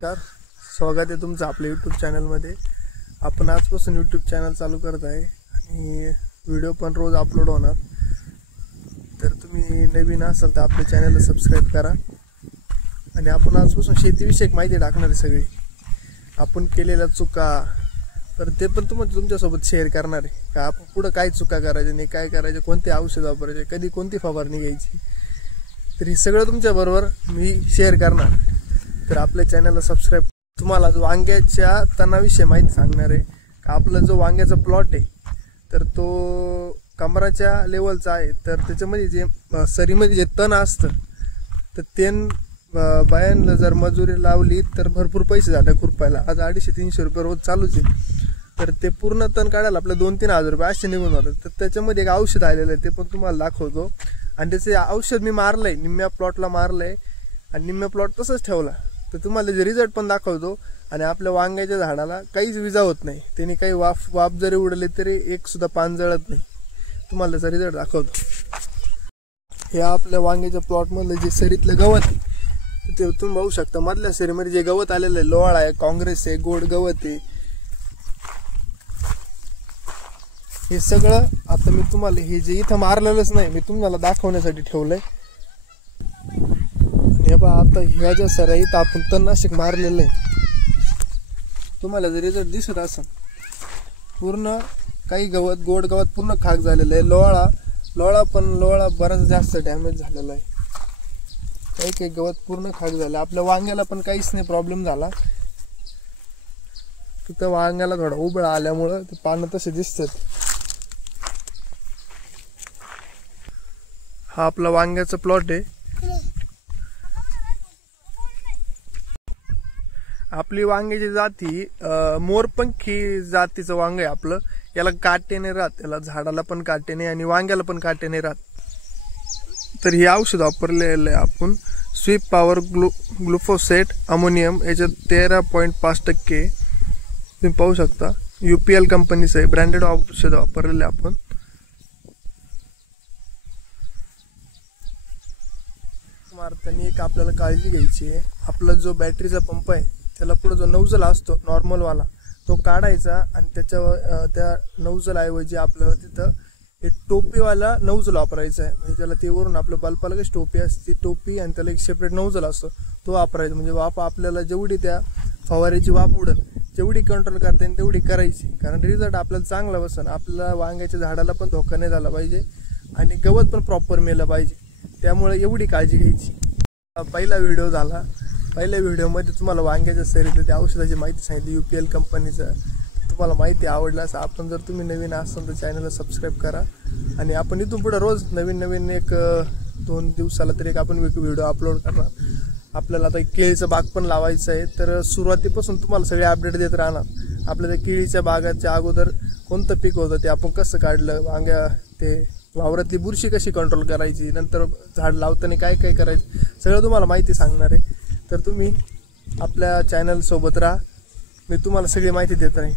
नमस्कार, स्वागत आहे तुमचं आपल्या यूट्यूब चॅनलमध्ये। आपण आजपासून यूट्यूब चॅनल चालू करत आहे आणि व्हिडिओ पण रोज अपलोड होणार। तर तुम्ही नवीन असाल तर आपल्या चॅनलला सबस्क्राईब करा आणि आपण आजपासून शेतीविषयक माहिती टाकणार आहे सगळी। आपण केलेल्या चुका तर ते पण तुमच्यासोबत शेअर करणार आहे का आपण पुढे काय चुका करायच्या नाही, काय करायचे, कोणते औषध वापरायचे, कधी कोणती फवारणी घ्यायची, तर हे सगळं तुमच्याबरोबर मी शेअर करणार। तर आपल्या चॅनलला सबस्क्राईब। तुम्हाला जो वांग्याच्या तणाविषयी माहिती सांगणार आहे का आपला जो वांग्याचा प्लॉट आहे तर तो कमराच्या लेवलचा आहे। तर त्याच्यामध्ये जे सरीमध्ये जे तण असतं तर ते बायांना जर मजुरी लावली तर भरपूर पैसे जातात खुरपायला। आज 250-300 रुपये रोज चालूच आहे। तर ते पूर्ण तण काढायला आपलं 2-3 हजार रुपये असे निघून जातात। तर त्याच्यामध्ये एक औषध आलेलं आहे ते पण तुम्हाला दाखवतो। आणि त्याचे औषध मी मारलंय, निम्म्या प्लॉटला मारलंय आणि निम्म्या प्लॉट तसंच ठेवला। तर तुम्हाला जे रिझल्ट पण दाखवतो आणि आपल्या वांग्याच्या झाडाला काहीच विजा होत नाही, त्याने काही वाफ जरी उडले तरी एक सुद्धा पान जळत नाही। तुम्हाला त्याचा रिझल्ट दाखवतो। हे आपल्या वांग्याच्या प्लॉट मधलं जे सरीतलं गवत ते तुम्ही बघू शकता। मधल्या सरीमध्ये जे गवत आलेलं आहे, लोहाळा आहे, काँग्रेस आहे, गोड गवत आहे, हे सगळं आता मी तुम्हाला हे जे इथं मारलेलंच नाही मी तुम्हाला दाखवण्यासाठी ठेवलंय। हे बघा आता ह्या ज्या सऱ्या इथं आपण तणनाशक मारलेलं आहे, तुम्हाला जर रिझल्ट दिसत असेल पूर्ण काही गवत, गोड गवत पूर्ण खाक झालेलं आहे। लोहाळा बराच जास्त डॅमेज झालेला आहे, काही गवत पूर्ण खाक झालं। आपल्या वांग्याला पण काहीच नाही प्रॉब्लेम झाला, तिथं वांग्याला थोडा उबळा आल्यामुळं ते पानं तसे दिसतात। हा आपला वांग्याचा प्लॉट आहे। आपली वांग्याची जाती मोरपंखी जातीचं वांग आहे आपलं। याला काटे नाही राहत, याला झाडाला पण काटे नाही आणि वांग्याला पण काटे नाही राहत। तर हे औषध वापरलेलं आहे आपण स्वीप पॉवर ग्लुफोसेट अमोनियम, याच्यात 13.5% तुम्ही पाहू शकता। UPL कंपनीचं आहे, ब्रँडेड औषध वापरलेलं आहे आपण। मारताना एक आपल्याला काळजी घ्यायची आहे, आपला जो बॅटरीचा पंप आहे त्याला पुढे जो नौजल असतो नॉर्मल वाला तो काढायचा आणि त्या नौजल ऐवजी आपल्याला तिथं एक टोपीवाला नौजल वापरायचा आहे। म्हणजे त्याला ते वरून आपल्या बल्बाला कशी टोपी असते टोपी आणि त्याला एक सेपरेट नौजल असतो तो वापरायचा। म्हणजे वाफ आपल्याला जेवढी त्या फवाऱ्याची वाफ उडल जेवढी कंट्रोल करता येईल तेवढी करायची, कारण रिझल्ट आपल्याला चांगला बसन। आपल्या वांग्याच्या झाडाला पण धोका नाही झाला पाहिजे आणि गवत पण प्रॉपर मेलं पाहिजे, त्यामुळे एवढी काळजी घ्यायची। पहिला व्हिडिओ झाला, पहिल्या व्हिडिओमध्ये तुम्हाला वांग्याच्या सरीचं त्या औषधाची माहिती सांगितली UPL कंपनीचं। तुम्हाला माहिती आवडलं असं आपण जर तुम्ही नवीन असाल तर चॅनलला सबस्क्राईब करा आणि आपण इथून पुढे रोज नवीन एक 2 दिवसाला तरी एक आपण व्हिडिओ अपलोड करणार। आपल्याला आता केळीचं बाग पण लावायचं आहे, तर सुरुवातीपासून तुम्हाला सगळे अपडेट देत राहणार। आपल्या त्या केळीच्या बागाच्या अगोदर कोणतं पीक होतं ते आपण कसं काढलं, वांग्या ते वावरातली बुरशी कशी कंट्रोल करायची, नंतर झाड लावताना काय काय करायचं, सगळं तुम्हाला माहिती सांगणार आहे। तर तुम्ही आपल्या चॅनल सोबत राहा, मी तुम्हाला सगळी माहिती देत राहीन।